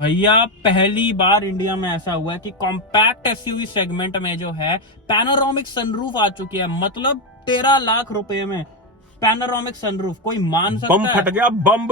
भैया पहली बार इंडिया में ऐसा हुआ है कि कॉम्पैक्ट एसयूवी सेगमेंट में जो है पैनोरामिक सनरूफ आ चुकी है। मतलब 13 लाख रुपए में पैनोरामिक सनरूफ। कोई मान सकता बम है? फट गया, बम।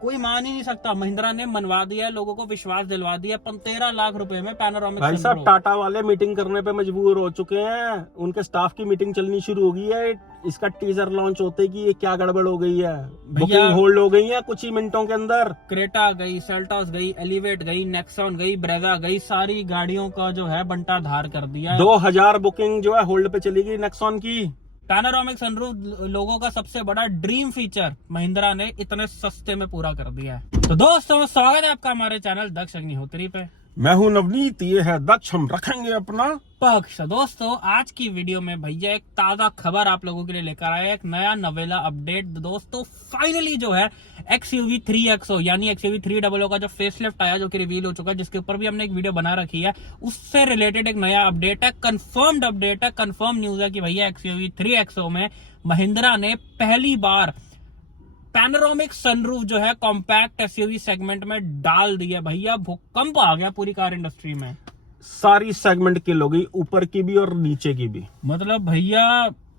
कोई मान ही नहीं सकता। महिंद्रा ने मनवा दिया है, लोगों को विश्वास दिलवा दिया। 13 लाख रुपए में पैनोरामिक भाई साहब, सनरूफ। टाटा वाले मीटिंग करने पे मजबूर हो चुके हैं। उनके स्टाफ की मीटिंग चलनी शुरू हो गई है इसका टीजर लॉन्च होते कि ये क्या गड़बड़ हो गई है। बुकिंग होल्ड हो गई है कुछ ही मिनटों के अंदर। क्रेटा गई, सेल्टॉस गई, एलिवेट गई, नेक्सॉन गई, ब्रेजा गई, सारी गाड़ियों का जो है बंटा धार कर दिया है। 2000 बुकिंग जो है होल्ड पे चली गई नेक्सॉन की। पैनोरामिक सनरूफ लोगों का सबसे बड़ा ड्रीम फीचर महिंद्रा ने इतने सस्ते में पूरा कर दिया है। तो दोस्तों, स्वागत है आपका हमारे चैनल दक्ष अग्निहोत्री पे। मैं हूं नवनीत, ये है दक्ष। हम रखेंगे अपना पक्ष। दोस्तों, आज की वीडियो में भैया एक ताजा खबर आप लोगों के लिए लेकर आया, एक नया नवेला अपडेट। दोस्तों, फाइनली जो है XUV 3XO यानी XUV 300 का जो फेसलिफ्ट आया, जो कि रिवील हो चुका है, जिसके ऊपर भी हमने एक वीडियो बना रखी है, उससे रिलेटेड एक नया अपडेट है। कंफर्म्ड अपडेट है, कंफर्म न्यूज है कि भैया XUV 3XO में महिंद्रा ने पहली बार पैनोरामिक सनरूफ जो है कॉम्पैक्ट एसयूवी सेगमेंट में डाल दिया। भैया भूकंप आ गया पूरी कार इंडस्ट्री में। सारी सेगमेंट की हो गई, ऊपर की भी और नीचे की भी। मतलब भैया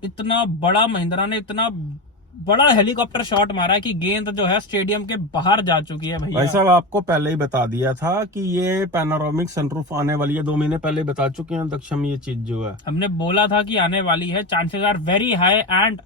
इतना बड़ा महिंद्रा ने इतना बड़ा हेलीकॉप्टर शॉट मारा है कि गेंद जो है स्टेडियम के बाहर जा चुकी है। भैया भाई साहब, आपको पहले ही बता दिया था कि ये पैनोरामिक सनरूफ आने वाली है। 2 महीने पहले बता चुके हैं दक्षम ये चीज जो है। हमने बोला था कि आने वाली है, chances are very high. And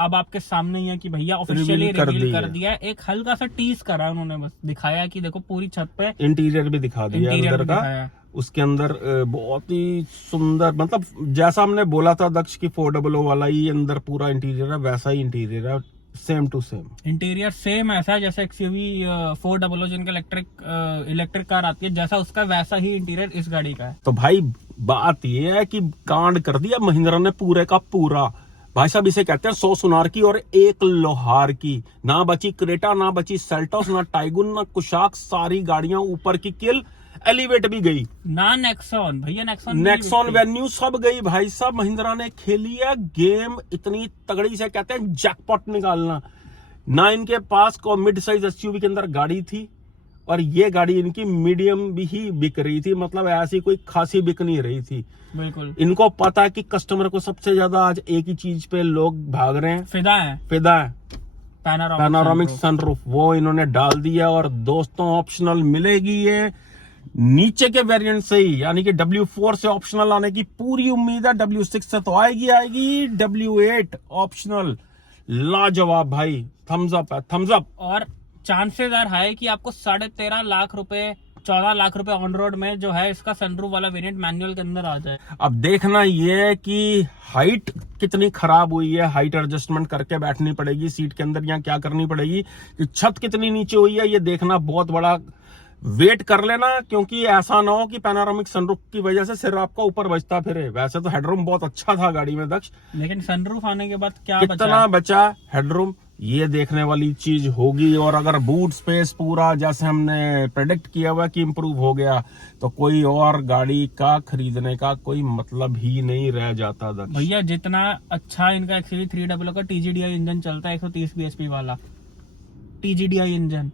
अब आपके सामने ही है कि भैया ऑफिशियली रिवील कर दिया है। एक हल्का सा टीज करा उन्होंने, बस दिखाया कि देखो पूरी छत पे इंटीरियर भी दिखा दिया अंदर का। उसके अंदर बहुत ही सुंदर, मतलब जैसा हमने बोला था दक्ष की 400 वाला ही अंदर पूरा इंटीरियर है, वैसा ही इंटीरियर है, same to same interior same ऐसा है जैसे XUV 400 जिनका इलेक्ट्रिक कार आती है, जैसा उसका वैसा ही इंटीरियर इस गाड़ी का है। तो भाई बात ये है कि कांड कर दिया महिंद्रा ने पूरे का पूरा। भाई साहब, इसे कहते हैं 100 सुनार की और 1 लोहार की। ना बची क्रेटा, ना बची सेल्टॉस, ना टाइगुन, ना कुशाक। सारी गाड़ियां ऊपर की किल, एलिवेट भी गई। ना नेक्सॉन, भैया नेक्सॉन वेन्यू सब गई। भाई साहब, महिंद्रा ने खेली है गेम इतनी तगड़ी से, कहते हैं जैकपॉट निकालना। ना इनके पास को मिड साइज एसयूवी के अंदर गाड़ी थी, और ये गाड़ी इनकी मीडियम भी ही बिक रही थी। मतलब ऐसी कोई खासी बिक नहीं रही थी। बिल्कुल इनको पता है कि कस्टमर को सबसे ज्यादा आज एक ही चीज पे लोग भाग रहे हैं, फिदा है पैनोरामिक सनरूफ। वो इन्होंने डाल दिया। और दोस्तों, ऑप्शनल मिलेगी ये नीचे के वेरिएंट से ही, यानी कि W4 से ऑप्शनल आने की पूरी उम्मीद है। W6 से तो आएगी। W8 optional. लाजवाब भाई, थम्स अप है, थम्स अप। और चांसेस आर हाई कि आपको 13.5 लाख रुपए, 14 लाख रुपए ऑन रोड में जो है इसका सनरूफ वाला वेरिएंट मैनुअल के अंदर आ जाए। अब देखना ये है कि हाइट कितनी खराब हुई है। हाइट एडजस्टमेंट करके बैठनी पड़ेगी सीट के अंदर, या क्या करनी पड़ेगी कि छत कितनी नीचे हुई है, ये देखना बहुत बड़ा। वेट कर लेना, क्योंकि ऐसा ना हो कि पैनोरामिक सनरूफ की वजह से सिर आपका ऊपर बचता फिरे। वैसे तो हेडरूम बहुत अच्छा था गाड़ी में दक्ष, लेकिन सनरूफ आने के बाद क्या कितना बचा हेडरूम, ये देखने वाली चीज होगी। और अगर बूट स्पेस पूरा जैसे हमने प्रेडिक्ट किया हुआ कि इंप्रूव हो गया, तो कोई और गाड़ी का खरीदने का कोई मतलब ही नहीं रह जाता दक्ष। भैया जितना अच्छा इनका XUV 300 का TGDI इंजन चलता है, 130 bhp वाला TGDI इंजन,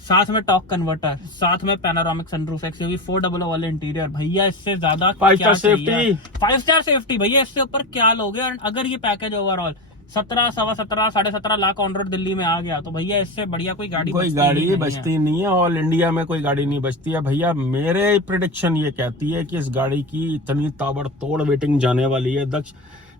साथ में टॉर्क कन्वर्टर, साथ में पैनोरामिक सनरूफ, XUV 400 वाले इंटीरियर, भैया इससे ज्यादा 5 स्टार सेफ्टी। 5 स्टार सेफ्टी भैया, इससे ऊपर क्या लोगे। और अगर ये package overall 17, 17.5, 17.5 lakh on road Delhi में आ गया, तो भैया इससे बढ़िया कोई गाड़ी बचती नहीं है। ऑल इंडिया में कोई गाड़ी नहीं बचती है भैया। मेरे प्रेडिक्शन ये कहती है कि इस गाड़ी की इतनी ताबड़तोड़ वेटिंग जाने वाली है दक्ष,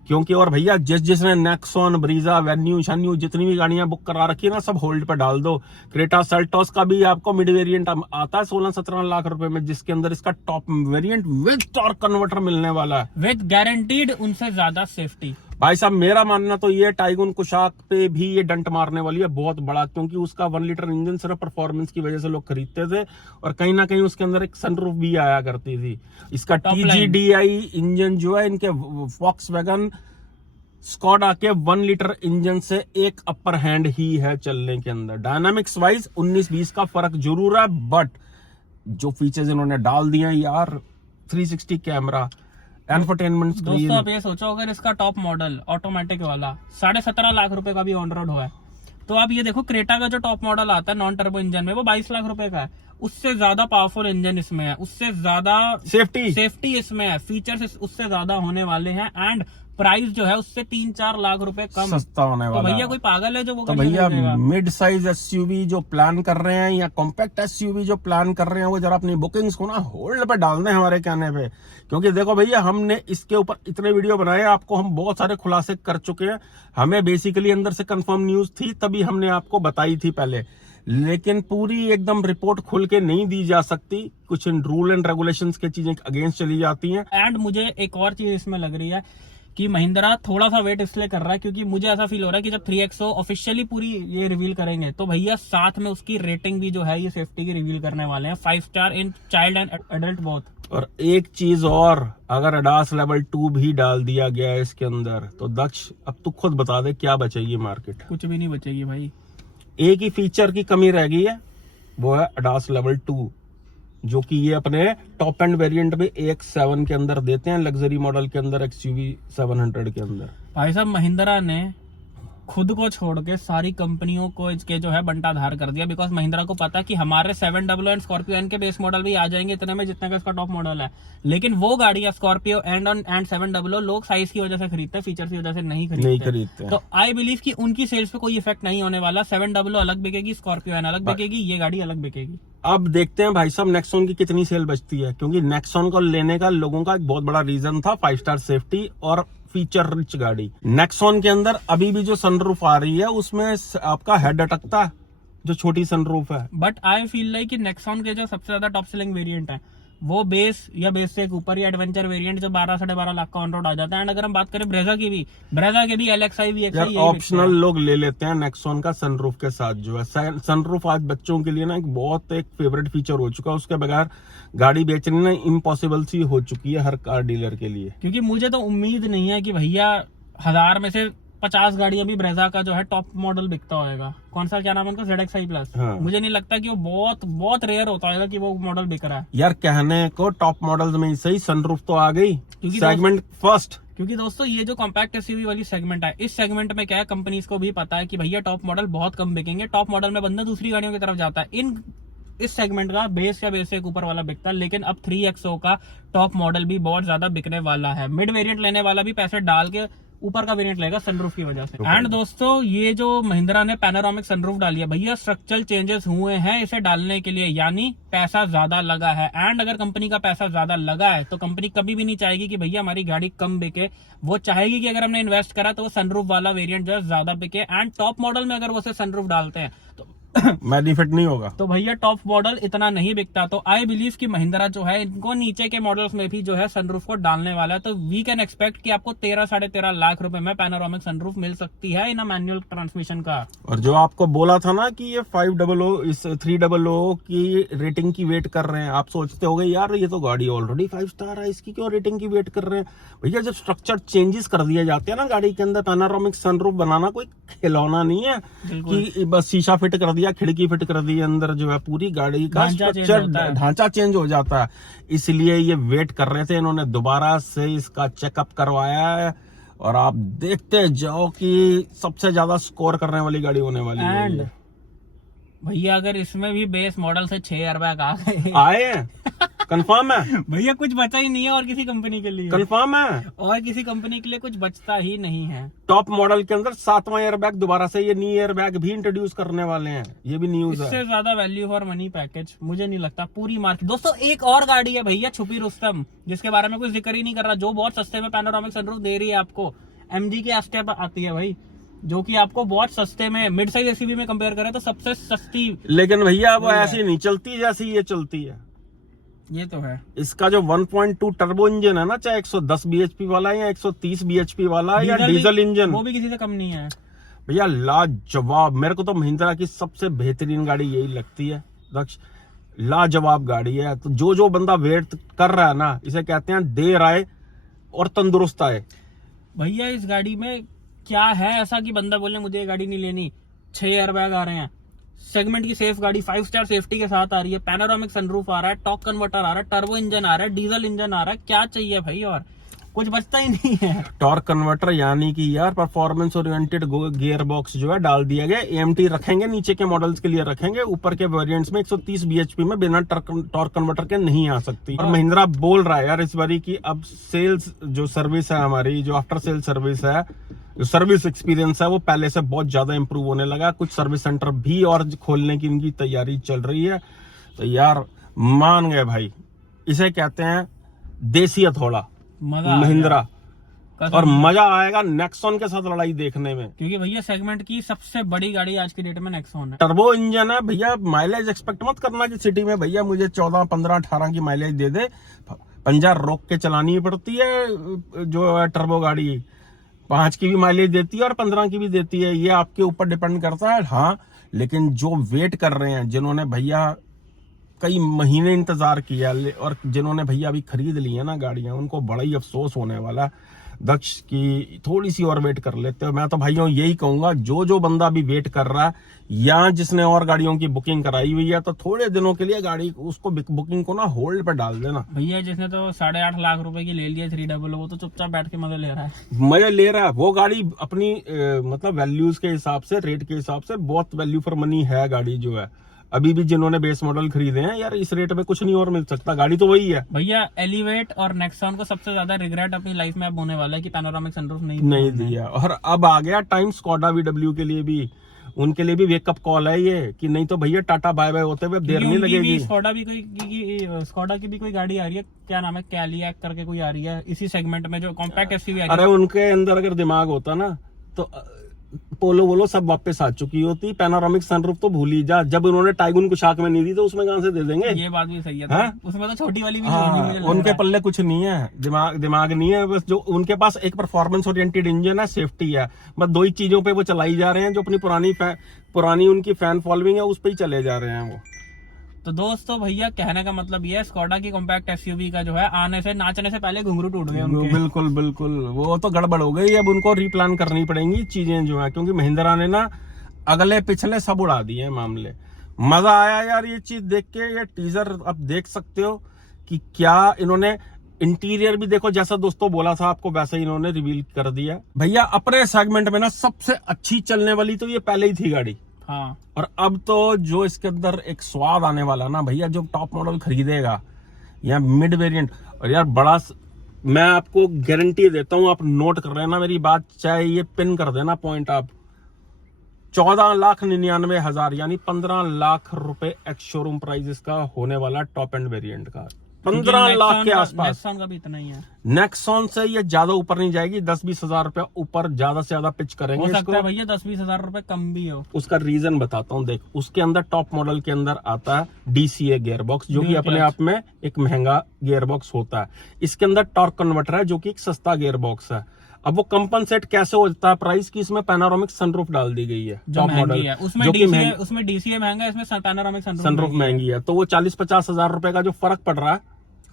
क्योंकि और भैया जिसने नेक्सॉन, ब्रीजा, वेन्यू, शान्यू जितनी भी गाड़ियां बुक करा रखी है ना, सब होल्ड पे डाल दो। क्रेटा सेल्टॉस का भी आपको मिड वेरिएंट आता है 16-17 लाख रुपए में, जिसके अंदर इसका top variant with torque converter मिलने वाला है, विद गारंटीड उनसे ज्यादा सेफ्टी। भाई साहब, मेरा मानना तो ये टाइगुन कुशाक पे भी ये डंट मारने वाली है बहुत बड़ा, क्योंकि उसका 1 लीटर इंजन सिर्फ परफॉर्मेंस की वजह से लोग खरीदते थे, और कहीं ना कहीं उसके अंदर एक सनरूफ भी आया करती थी। इसका TGDI इंजन जो है इनके वॉक्सवैगन स्कॉडा के 1 लीटर इंजन से एक अपर हैंड ही है चलने के अंदर। डायनामिक्स वाइज 19-20 का फर्क जरूर है, बट जो फीचर्स इन्होंने डाल दिए हैं यार, 360 कैमरा, एंटरटेनमेंट स्क्रीन। दोस्तों, आप ये सोचो अगर इसका टॉप मॉडल ऑटोमेटिक वाला 17.5 लाख रुपए का भी ऑन रोड हुआ है, तो आप ये देखो क्रेटा का जो टॉप मॉडल आता है नॉन टर्बो इंजन में वो 22 लाख रुपए का है, उससे ज्यादा पावरफुल इंजन इसमें है, उससे ज्यादा सेफ्टी इसमें है, फीचर्स उससे ज्यादा होने वाले हैं एंड प्राइस जो है उससे 3-4 लाख रुपए कम सस्ता होने वाला तो भैया कोई पागल है जो वो तो भैया मिड साइज एसयूवी जो प्लान कर रहे हैं या कॉम्पैक्ट एसयूवी जो प्लान कर रहे हैं वो जरा अपनी बुकिंग्स को ना होल्ड पे डाल दें हमारे कहने पे, क्योंकि देखो भैया हमने इसके ऊपर इतने वीडियो बनाए, आपको हम बहुत सारे खुलासे कर चुके हैं, हमें बेसिकली अंदर से कंफर्म न्यूज थी तभी हमने आपको बताई थी पहले, लेकिन पूरी एकदम रिपोर्ट खुल के नहीं दी जा सकती, कुछ रूल एंड रेगुलेशंस की चीजें अगेंस्ट चली जाती हैं। एंड मुझे एक और चीज इसमें लग रही है कि महिंद्रा थोड़ा सा वेट इसलिए कर रहा है क्योंकि मुझे ऐसा फील हो रहा है कि जब 3XO ऑफिशियली पूरी ये रिवील करेंगे तो भैया साथ में उसकी रेटिंग भी जो है ये सेफ्टी की रिवील करने वाले हैं, 5 star in child and adult both. और एक चीज और, अगर अडास लेवल 2 भी डाल दिया गया है इसके अंदर तो दक्ष अब तू खुद बता दे क्या बचेगी मार्केट? कुछ भी नहीं बचेगी भाई। एक ही फीचर की कमी रह गई है, वो है अडास लेवल 2, जो कि ये अपने टॉप एंड वेरिएंट में AX7 के अंदर देते हैं, लग्जरी मॉडल के अंदर XUV 700 के अंदर। भाई साहब महिंद्रा ने खुद को छोड़ के सारी कंपनियों को इसके जो है बंटाधार कर दिया, बिकॉज महिंद्रा को पता है कि हमारे 700 एंड स्कॉर्पियो एन के बेस मॉडल भी आ जाएंगे इतने में जितने का इसका टॉप मॉडल है, लेकिन वो गाड़ियां स्कॉर्पियो एंड 700 लोग साइज की वजह से खरीदते हैं, फीचर की वजह से नहीं खरीदते। तो आई बिलीव कि उनकी सेल्स पे कोई इफेक्ट नहीं होने वाला, 700 अलग बिकेगी, स्कॉर्पियो एन अलग बिकेगी, ये गाड़ी अलग बिकेगी। अब देखते हैं भाई साहब नेक्सॉन की कितनी सेल बचती है, क्योंकि नेक्सॉन को लेने का लोगों का एक बहुत बड़ा रीजन था 5 स्टार सेफ्टी और फीचर रिच गाड़ी। नेक्सॉन के अंदर अभी भी जो सनरूफ आ रही है उसमें आपका हेड अटकता है, जो छोटी सनरूफ है। बट आई फील लाइक कि नेक्सॉन के जो सबसे ज्यादा टॉप सेलिंग वेरिएंट है वो बेस या बेस से एक ऊपर या एडवेंचर वेरिएंट जो 12-12.5 लाख का ऑन रोड आ जाता है। एंड अगर हम बात करें ब्रेजा की भी LXI भी ऑप्शनल लोग ले लेते हैं नेक्सॉन का सनरूफ के साथ, जो है सनरूफ आज बच्चों के लिए ना एक फेवरेट फीचर हो चुका है, उसके बगैर गाड़ी बेचनी ना इम्पॉसिबल सी हो चुकी है हर कार डीलर के लिए। क्योंकि मुझे तो उम्मीद नहीं है कि भैया 1000 में से 50 गाड़ियां भी ब्रेजा का जो है टॉप मॉडल बिकता होगा। कौन सा क्या नाम है उनका, ZXi प्लस। हाँ। मुझे नहीं लगता कि वो बहुत रेयर होता होगा कि वो मॉडल बिक रहा है। यार कहने को टॉप मॉडल्स में सही सनरूफ तो आ गई, सेगमेंट फर्स्ट। क्योंकि दोस्तों ये जो कॉम्पैक्ट एसयूवी वाली सेगमेंट है, इस सेगमेंट में क्या है, कंपनीज को भी पता है कि भैया टॉप मॉडल बहुत कम बिकेंगे, टॉप मॉडल में बंदा दूसरी गाड़ियों की तरफ जाता है। इस सेगमेंट का बेस या बेस से एक ऊपर वाला बिकता है, लेकिन अब 3XO का टॉप मॉडल भी बहुत ज्यादा बिकने वाला है। मिड वेरिएंट लेने वाला भी पैसे डाल के ऊपर का वेरिएंट लेगा सनरूफ की वजह से। एंड दोस्तों ये जो महिंद्रा ने पैनोरामिक सनरूफ डाली है भैया, स्ट्रक्चरल चेंजेस हुए हैं इसे डालने के लिए, यानी पैसा ज्यादा लगा है। एंड अगर कंपनी का पैसा ज्यादा लगा है तो कंपनी कभी भी नहीं चाहेगी कि भैया हमारी गाड़ी कम बिके, वो चाहेगी कि अगर हमने इन्वेस्ट करा तो वो सनरूफ वाला वेरिएंट जो है ज्यादा बिके। एंड टॉप मॉडल में अगर वो सनरूफ डालते हैं तो बेनिफिट नहीं होगा, तो भैया टॉप मॉडल इतना नहीं बिकता। तो आई बिलीव कि महिंद्रा जो है इनको नीचे के मॉडल्स में भी जो है सनरूफ को डालने वाला है। तो वी कैन एक्सपेक्ट कि आपको 13-13.5 लाख रुपए में पैनोरामिक सनरूफ मिल सकती है इन मैनुअल ट्रांसमिशन का। और जो आपको बोला था ना कि ये 500 इस 300 की रेटिंग की वेट कर रहे हैं, आप सोचते होंगे यार ये तो गाड़ी ऑलरेडी 5 स्टार है, इसकी क्यों रेटिंग की वेट कर रहे हैं? भैया जब स्ट्रक्चर चेंजेस कर दिए जाते हैं ना गाड़ी के अंदर, पैनोरामिक सनरूफ बनाना कोई खिलौना नहीं है कि बस शीशा फिट कर दिया, खिड़की फिट कर दी, अंदर जो है पूरी गाड़ी का स्ट्रक्चर ढांचा चेंज हो जाता है। इसलिए ये वेट कर रहे थे, इन्होंने दोबारा से इसका चेकअप करवाया है और आप देखते जाओ कि सबसे ज्यादा स्कोर करने वाली गाड़ी होने वाली है। भैया अगर इसमें भी बेस मॉडल से 6 एयरबैग आ गए आए हैं कंफर्म है भैया, कुछ बचा ही नहीं है और किसी कंपनी के लिए, कंफर्म है और किसी कंपनी के लिए कुछ बचता ही नहीं है। टॉप मॉडल के अंदर 7वां एयरबैग दोबारा से ये नी एयरबैग भी इंट्रोड्यूस करने वाले हैं, ये भी न्यूज है। इससे ज्यादा वैल्यू फॉर मनी पैकेज मुझे नहीं लगता पूरी मार्केट। दोस्तों एक और गाड़ी है भैया छुपी रुस्तम, जिसके बारे में कोई जिक्र ही नहीं कर रहा, जो बहुत सस्ते में पैनोरामिक सनरूफ दे रही है आपको। MG की एस्टेप आती है भाई, जो कि आपको बहुत सस्ते में मिड साइज एसयूवी में कंपेयर करें तो सबसे सस्ती। लेकिन भैया वो ऐसी नहीं चलती जैसी ये चलती है, ये तो है। इसका जो 1.2 टर्बो इंजन है ना, चाहे 110 bhp वाला या 130 bhp वाला या डीजल इंजन, वो भी किसी से कम नहीं है भैया। लाजवाब, मेरे को तो महिंद्रा की सबसे बेहतरीन गाड़ी यही लगती है दक्ष, लाजवाब गाड़ी है। तो जो बंदा वेट कर रहा है ना, इसे कहते हैं देर आए और तंदुरुस्त आए। भैया इस गाड़ी में क्या है ऐसा कि बंदा बोले मुझे ये गाड़ी नहीं लेनी? 6 एयरबैग आ रहे हैं, सेगमेंट की सेफ गाड़ी 5 स्टार सेफ्टी के साथ आ रही है, पैनोरामिक सनरूफ आ रहा है, टॉर्क कन्वर्टर आ रहा है, टर्बो इंजन आ रहा है, डीजल इंजन आ रहा है, क्या चाहिए भाई? और कुछ बचता ही नहीं है। टॉर्क कन्वर्टर यानी कि यार परफॉर्मेंस ओरिएंटेड गियर बॉक्स जो है डाल दिया गया। एएमटी रखेंगे, नीचे के मॉडल्स के लिए रखेंगे, ऊपर के वेरिएंट्स में 130 bhp में बिना टॉर्क कन्वर्टर के नहीं आ सकती। और महिंद्रा बोल रहा है यार इस बारी की अब सेल्स जो सर्विस है हमारी, जो आफ्टर सेल सर्विस है, जो सर्विस एक्सपीरियंस है वो पहले से बहुत ज्यादा इंप्रूव होने लगा। कुछ सर्विस सेंटर भी और खोलने की इनकी तैयारी चल रही है। तो यार मान गए भाई, इसे कहते हैं देसी हथौड़ा महिंद्रा। और मजा आएगा नेक्सॉन के साथ लड़ाई देखने में, क्योंकि भैया सेगमेंट की सबसे बड़ी गाड़ी आज की डेट में नेक्सॉन है। टर्बो इंजन है भैया, माइलेज एक्सपेक्ट मत करना कि सिटी में भैया मुझे 14, 15, 18 की माइलेज दे दे। पंजा रोक के चलानी पड़ती है। जो टर्बो गाड़ी 5 की भी माइलेज देती है और 15 की भी देती है, ये आपके ऊपर डिपेंड करता है। हाँ, लेकिन जो वेट कर रहे हैं, जिन्होंने भैया कई महीने इंतजार किया और जिन्होंने भैया अभी खरीद ली है ना गाड़ियां, उनको बड़ा ही अफसोस होने वाला है। दक्ष की थोड़ी सी और वेट कर लेते हो। मैं तो भाइयों यही कहूंगा, जो बंदा अभी वेट कर रहा है या जिसने और गाड़ियों की बुकिंग कराई हुई है, तो थोड़े दिनों के लिए गाड़ी उसको बुकिंग को ना होल्ड पे डाल देना। भैया जिसने तो 8.5 लाख रुपए की ले लिया 300, वो तो चुपचाप बैठ के मजा ले रहा है। मजा ले रहा है। वो गाड़ी अपनी मतलब वैल्यूज के हिसाब से, रेट के हिसाब से बहुत वैल्यू फॉर मनी है गाड़ी जो है। अभी भी जिन्होंने बेस मॉडल खरीदे हैं यार, इस रेट में कुछ नहीं और मिल सकता। गाड़ी तो वही है भैया। एलिवेट और नेक्सॉन को सबसे ज्यादा रिग्रेट अपनी लाइफ में अब होने वाला है कि पैनोरामिक सनरूफ नहीं दिया। और अब आ गया टाइम स्कोडा VW के लिए भी, उनके लिए भी वेकअप कॉल है ये कि नहीं तो भैया टाटा बाय बाय होते हुए देर नहीं लगेगी। स्कोडा की भी कोई गाड़ी आ रही है, क्या नाम है, कैलियक करके कोई आ रही है इसी सेगमेंट में, जो कॉम्पैक्ट एसयूवी आ रही है। अरे उनके अंदर अगर दिमाग होता ना तो पोलो वोलो सब वापस आ चुकी होती। पैनोरामिक सनरूफ तो भूल ही जा। जब उन्होंने टाइगुन को शाख में नहीं दी तो उसमें कहां से दे देंगे। ये बात भी सही है। हाँ? उसमें तो छोटी वाली भी हाँ, नहीं, उनके पल्ले कुछ नहीं है, दिमाग नहीं है। बस जो उनके पास एक परफॉर्मेंस ओरिएंटेड इंजन है, सेफ्टी है, बस 2 ही चीजों पे वो चलाई जा रहे हैं। जो अपनी पुरानी उनकी फैन फॉलोइंग है उस पर ही चले जा रहे हैं वो। तो दोस्तों भैया कहने का मतलब ये है, स्कोडा की कॉम्पैक्ट एसयूवी का जो है आने से नाचने से पहले घुंघरू टूट गए उनके। बिल्कुल बिल्कुल, वो तो गड़बड़ हो गई। अब उनको रीप्लान करनी पड़ेंगी चीजें जो है, क्योंकि महिंद्रा ने ना अगले पिछले सब उड़ा दिए हैं मामले। मजा आया यार ये चीज देख के। ये टीजर अब देख सकते हो कि क्या इन्होंने इंटीरियर भी देखो, जैसा दोस्तों बोला था आपको वैसे ही इन्होंने रिवील कर दिया। भैया अपने सेगमेंट में ना सबसे अच्छी चलने वाली तो ये पहले ही थी गाड़ी। हाँ। और अब तो जो इसके अंदर एक स्वाद आने वाला ना भैया, जो टॉप मॉडल खरीदेगा या मिड वेरिएंट, और यार बड़ा, मैं आपको गारंटी देता हूं, आप नोट कर रहे हैं ना मेरी बात, चाहे ये पिन कर देना पॉइंट आप, 14,99,000 यानी 15 लाख रुपए एक्स शोरूम प्राइस इसका होने वाला टॉप एंड वेरिएंट का। 15 लाख के आसपास। नेक्सॉन का भी इतना ही है। नेक्सॉन से ये ज्यादा ऊपर नहीं जाएगी, 10-20 हजार रुपया ऊपर ज्यादा से ज्यादा पिच करेंगे। हो सकता है भैया 10-20 हजार रुपए कम भी हो। उसका रीजन बताता हूँ, देख उसके अंदर टॉप मॉडल के अंदर आता है DCA गियर बॉक्स, जो कि अपने आप में एक महंगा गियर बॉक्स होता है। इसके अंदर टॉर्क कन्वर्टर है, जो कि एक सस्ता गियर बॉक्स है। अब वो कंपनसेट कैसे हो जाता है प्राइस की, इसमें पैनोरामिक सनरूफ डाल दी गई है टॉप मॉडल है। उसमें DCA महंगा है, इसमें पैनोरामिक सनरूफ महंगी है। तो वो 40-50 हजार रुपए का जो फर्क पड़ रहा है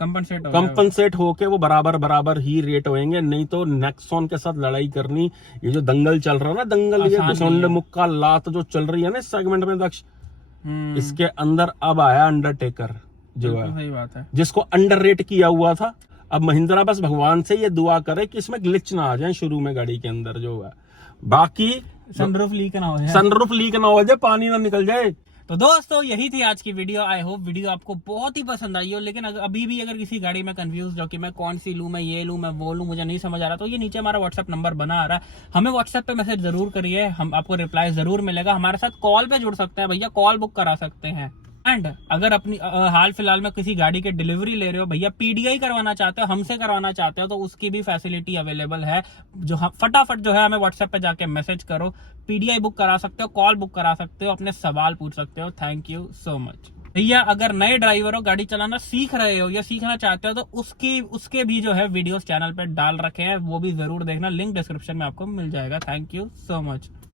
कंपनसेट होके वो बराबर ही रेट होंगे। नहीं तो नेक्सॉन के साथ लड़ाई करनी, ये जो दंगल चल रहा है ना, दंगल ये घुसंड मुक्का लात जो चल रही है ना इस सेगमेंट में दक्ष, इसके अंदर अब आया अंडरटेकर जो है, सही बात है, जिसको अंडररेट किया हुआ था। अब महिंद्रा बस भगवान से ये दुआ करे कि इसमें ग्लिच ना आ जाए शुरू में गाड़ी के अंदर जो है, बाकी सनरूफ लीक ना हो जाए, पानी ना निकल जाए। तो दोस्तों यही थी आज की वीडियो। आई होप वीडियो आपको बहुत ही पसंद आई हो। लेकिन अभी भी अगर किसी गाड़ी में कंफ्यूज हो कि मैं कौन सी लूं, मैं ये लूं, मैं वो लूं, मुझे नहीं समझ आ रहा, तो ये नीचे हमारा व्हाट्सएप नंबर बना आ रहा है, हमें व्हाट्सएप पे मैसेज जरूर करिए, हम आपको रिप्लाई जरूर मिलेगा। हमारे साथ कॉल पे जुड़ सकते हैं भैया, कॉल बुक करा सकते हैं। एंड अगर अपनी हाल फिलहाल में किसी गाड़ी के डिलीवरी ले रहे हो भैया, PDI करवाना चाहते हो, हमसे करवाना चाहते हो, तो उसकी भी फैसिलिटी अवेलेबल है। जो फटाफट जो है हमें व्हाट्सएप पे जाके मैसेज करो, PDI बुक करा सकते हो, कॉल बुक करा सकते हो, अपने सवाल पूछ सकते हो। थैंक यू सो मच भैया। अगर नए ड्राइवर हो, गाड़ी चलाना सीख रहे हो या सीखना चाहते हो, तो उसके भी जो है वीडियोस चैनल पे डाल रखे हैं, वो भी जरूर देखना, लिंक डिस्क्रिप्शन में आपको मिल जाएगा। Thank you so much.